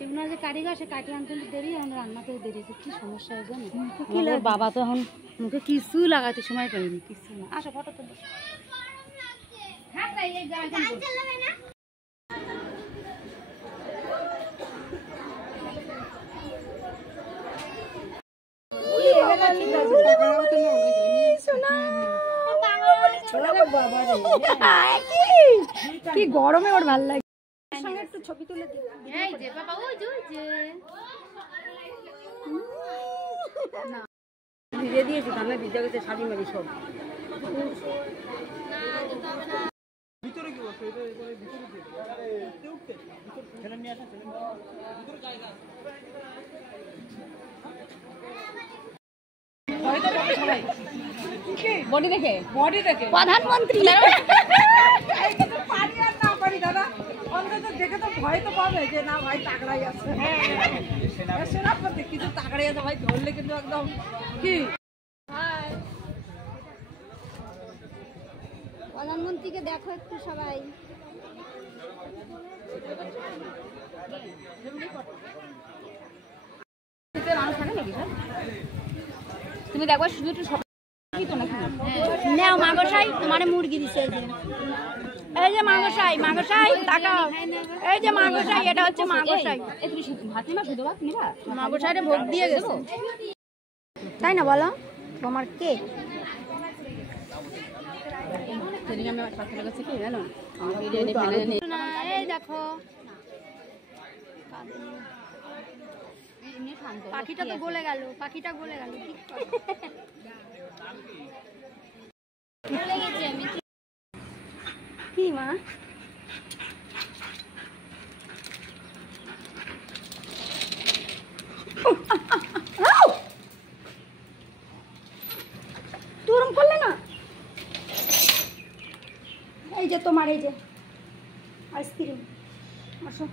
সেগুলো যে কারিগর সে কাটিয়ে আনতে দেরি, আমরা রান্নাতেও দেরি, কি সমস্যা হয় জানো? বাবা তো এখন মুখে কিছু লাগাতে সময় পাইনি, কিছু না। আসো ফটো তো কি গরমে ওর ভালো লাগে। একটু ছবি তুলে ভিজে দিয়েছি, ধানে ভিজে গেছে শাড়ি মারি সব। বডি দেখে প্রধানমন্ত্রী পারি আর না পারি দাদা, অন্তত দেখে তো ভয় তো পাবে যে না ভাই তাগড়াই আছে, সেনাপতি কিছু তাগড়াই আছে ভাই, ধরলে কিন্তু একদম কি। প্রধানমন্ত্রীকে দেখো একটু সবাই। তুমি দেখো শুধু একটু নাও মাগসাই, তোমার মুরগি দিচ্ছে এই যে মাগসাই, মাগসাই তাকাও, এই যে মাগসাই, এটা হচ্ছে মাগসাই। মাগসাইরে ভোগ দিয়ে গেছে, তাই না বলো? তোমার কে এই দেখো পাখিটা তো গলে গেল, পাখিটা গলে গেল। কি মা তুরম করলে না? এই যে তোমার এই যে আইসক্রিম, আসো।